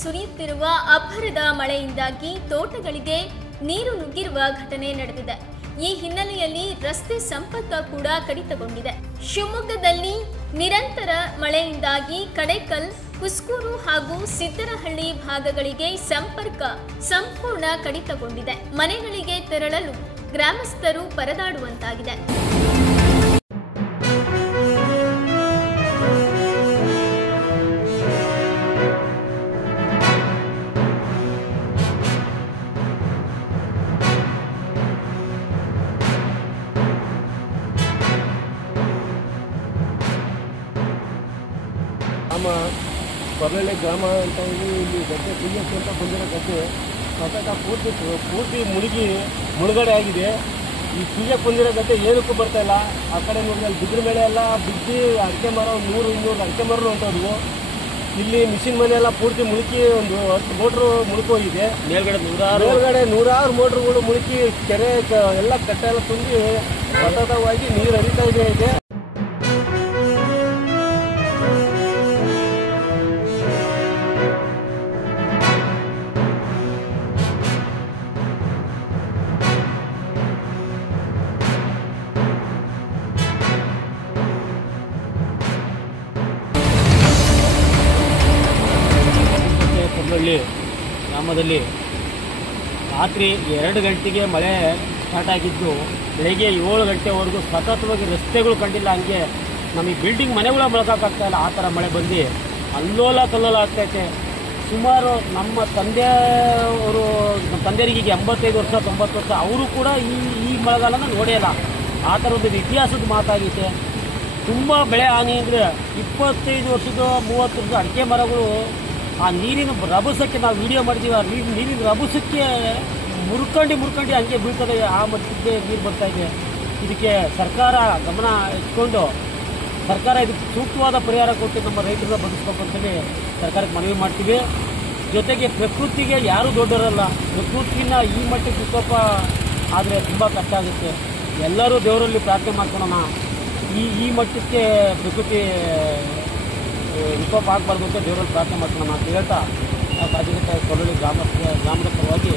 ಸುರಿಯುತ್ತಿರುವ ಅಬ್ಬರದ ಮಳೆಯಿಂದಾಗಿ ತೋಟಗಳಿಗೆ ನೀರು ನುಗ್ಗಿರುವ ಘಟನೆ ನಡೆದಿದೆ. ಈ ಹಿನ್ನೆಲೆಯಲ್ಲಿ ರಸ್ತೆ ಸಂಪರ್ಕ ಕೂಡ ಕಡಿತಗೊಂಡಿದೆ. ಶಿವಮೊಗ್ಗದಲ್ಲಿ ನಿರಂತರ ಮಳೆಯಿಂದಾಗಿ ಕಡೇಕಲ್, ಕುಸ್ಕೂರು ಹಾಗೂ ಸಿದ್ದರಹಳ್ಳಿ ಭಾಗಗಳಿಗೆ ಸಂಪರ್ಕ ಸಂಪೂರ್ಣ ಕಡಿತಗೊಂಡಿದೆ. ಮನೆಗಳಿಗೆ ತೆರಳಲು ಗ್ರಾಮಸ್ಥರು ಪರದಾಡುವಂತಾಗಿದೆ. ಕೊರಳೆ ಗ್ರಾಮ ಅಂತ ಇಲ್ಲಿ ಗದ್ದೆ ಕುಯ್ಯಕ್ಕೆ ಅಂತ ಬಂದಿರೋ ಗದ್ದೆ ಸತತ ಪೂರ್ತಿ ಮುಳುಗಡೆ ಆಗಿದೆ. ಈ ಕುಯ್ಯಕ್ಕೆ ಬಂದಿರೋ ಗದ್ದೆ ಏನಕ್ಕೂ ಬರ್ತಾ ಇಲ್ಲ. ಆ ಕಡೆ ನೋಡಿದ್ರೆ ಬಿದ್ರ ಮೇಲೆ ಎಲ್ಲ ಬಿದ್ದು ಅಡಿಕೆ ಮರ 100-200 ಅಡಿಕೆ ಮರಗಳು ಹೊಂಟೋದ್ವು. ಇಲ್ಲಿ ಮಿಷಿನ್ ಮನೆ ಎಲ್ಲ ಪೂರ್ತಿ ಮುಳುಕಿ ಒಂದು 10 ಮೋಟ್ರು ಮುಳುಕೋಗಿದೆ. ಮೇಲ್ಗಡೆ ನೂರಾರು ಮೋಟ್ರುಗಳು ಮುಳುಕಿ ಕೆರೆ ಎಲ್ಲ ಕಟ್ಟೆ ಎಲ್ಲ ತುಂಬಿ ಸತತವಾಗಿ ನೀರು ಹರಿತಾ ಇದೆ. ಗ್ರಾಮದಲ್ಲಿ ರಾತ್ರಿ 2 ಗಂಟೆಗೆ ಮಳೆ ಸ್ಟಾರ್ಟ್ ಆಗಿದ್ದು ಬೆಳಗ್ಗೆ 7 ಗಂಟೆವರೆಗೂ ಸತತವಾಗಿ ರಸ್ತೆಗಳು ಕಂಡಿಲ್ಲ. ಹಂಗೆ ನಮಗೆ ಬಿಲ್ಡಿಂಗ್ ಮನೆಗಳ ಬಳಕೋಕ್ಕಾಗ್ತಾ ಇಲ್ಲ. ಆ ಥರ ಮಳೆ ಬಂದು ಅಲ್ಲೋಲ ಕಲ್ಲೋಲ ಆಗ್ತೈತೆ. ಸುಮಾರು ನಮ್ಮ ತಂದೆಯರಿಗೆ 85 ವರ್ಷ 90 ವರ್ಷ ಅವರು ಕೂಡ ಈ ಮಳೆಗಾಲನ ನೋಡಿಲ್ಲ. ಆ ಥರ ಒಂದು ಇತಿಹಾಸದ ಮಾತಾಗೈತೆ. ತುಂಬ ಬೆಳೆ ಹಾನಿ ಅಂದರೆ 25 ವರ್ಷದ 30 ವರ್ಷದ ಅಡಿಕೆ ಮರಗಳು ಆ ನೀರಿನ ರಭಸಕ್ಕೆ ನಾವು ವಿಡಿಯೋ ಮಾಡಿದ್ದೀವಿ. ಆ ನೀರಿನ ರಭಸಕ್ಕೆ ಮುರ್ಕಂಡು ಹಂಗೆ ಬೀಳ್ತದೆ. ಆ ಮಟ್ಟಕ್ಕೆ ನೀರು ಬರ್ತಾ ಇದೆ. ಇದಕ್ಕೆ ಸರ್ಕಾರ ಗಮನ ಇಟ್ಕೊಂಡು ಸರ್ಕಾರ ಇದಕ್ಕೆ ಸೂಕ್ತವಾದ ಪರಿಹಾರ ಕೊಟ್ಟು ನಮ್ಮ ರೈತರನ್ನ ಬದುಕಬೇಕು ಅಂತೇಳಿ ಸರ್ಕಾರಕ್ಕೆ ಮನವಿ ಮಾಡ್ತೀವಿ. ಜೊತೆಗೆ ಪ್ರಕೃತಿಗೆ ಯಾರೂ ದೊಡ್ಡವರಲ್ಲ. ಪ್ರಕೃತಿನ ಈ ಮಟ್ಟಕ್ಕೆ ವಿಕೋಪ ಆದರೆ ತುಂಬ ಕಷ್ಟ ಆಗುತ್ತೆ. ಎಲ್ಲರೂ ದೇವರಲ್ಲಿ ಪ್ರಾರ್ಥನೆ ಮಾಡ್ಕೊಳ್ಳೋಣ. ಈ ಮಟ್ಟಕ್ಕೆ ಪ್ರಕೃತಿ ವಿಕೋಪ ಆಗಬಾರ್ದು ಅಂತ ದೇವರಲ್ಲಿ ಪ್ರಾರ್ಥನೆ ಮಾಡ್ಕೊಳ್ಳೋಣ ಅಂತ ಹೇಳ್ತಾ ಕಾರ್ಯಕರ್ತ ಕೊರಳಿ ಗ್ರಾಮದ ಪರವಾಗಿ